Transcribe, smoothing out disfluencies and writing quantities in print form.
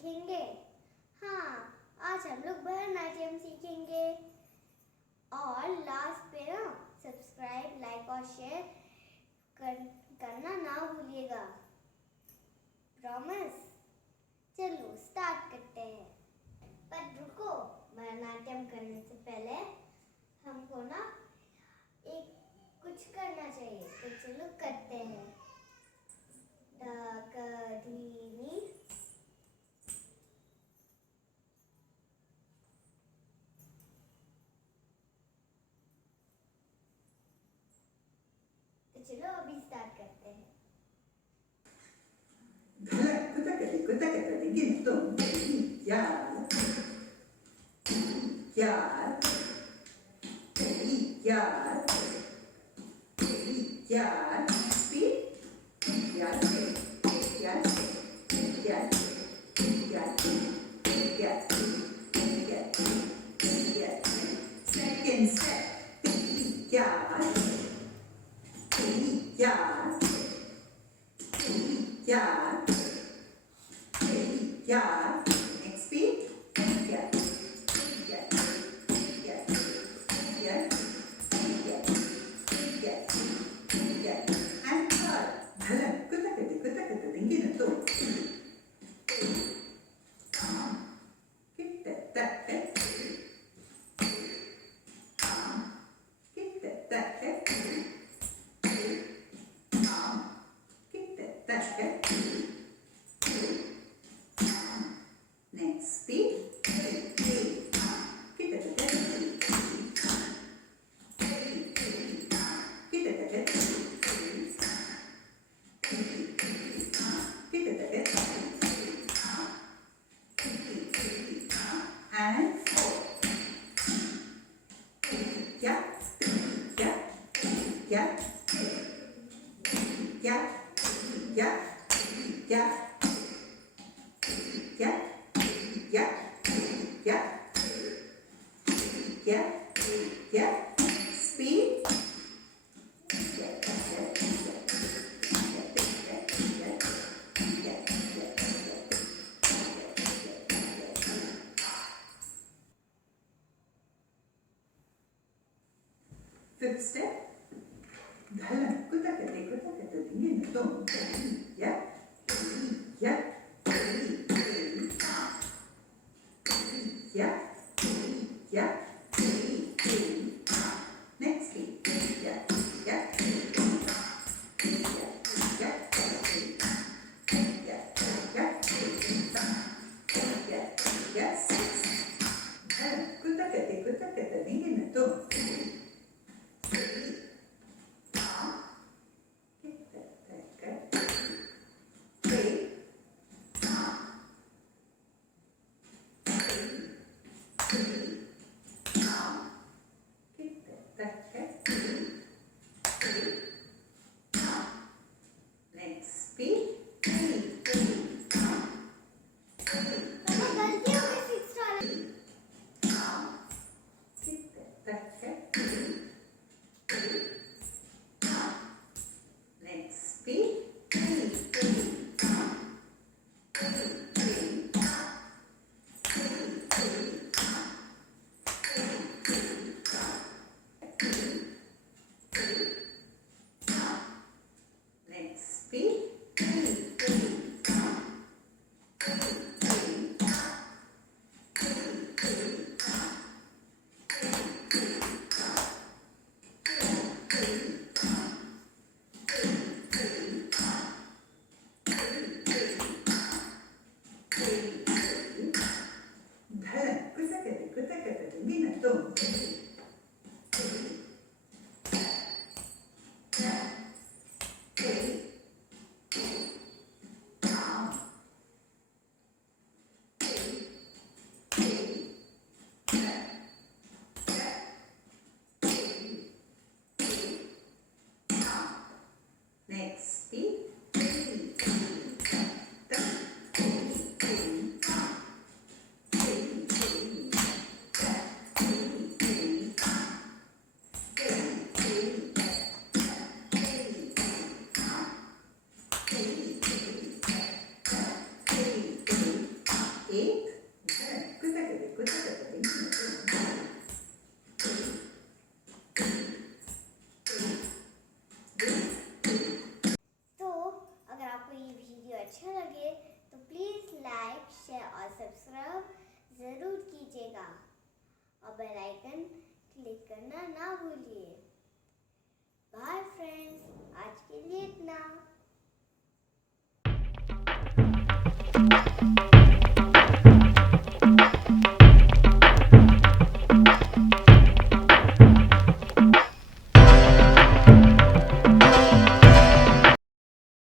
सीखेंगे? हाँ, आज हम लोग भरतनाट्यम सीखेंगे। और लास्ट पे ना सब्सक्राइब, लाइक और शेयर करना ना भूलिएगा। प्रॉमिस? चलो स्टार्ट करते हैं। पर रुको, भरतनाट्यम करने से पहले हमको ना एक कुछ करना चाहिए, तो चलो करते हैं। धीमी, तो चलो अभी स्टार्ट करते हैं। Next beat. And third. Next beat. And four. Yeah. Speed. Fifth step. Dhalan. Next beat. ज़रूर कीजिएगा और बेल आइकन क्लिक करना ना भूलिए। बाय फ्रेंड्स, आज के लिए इतना।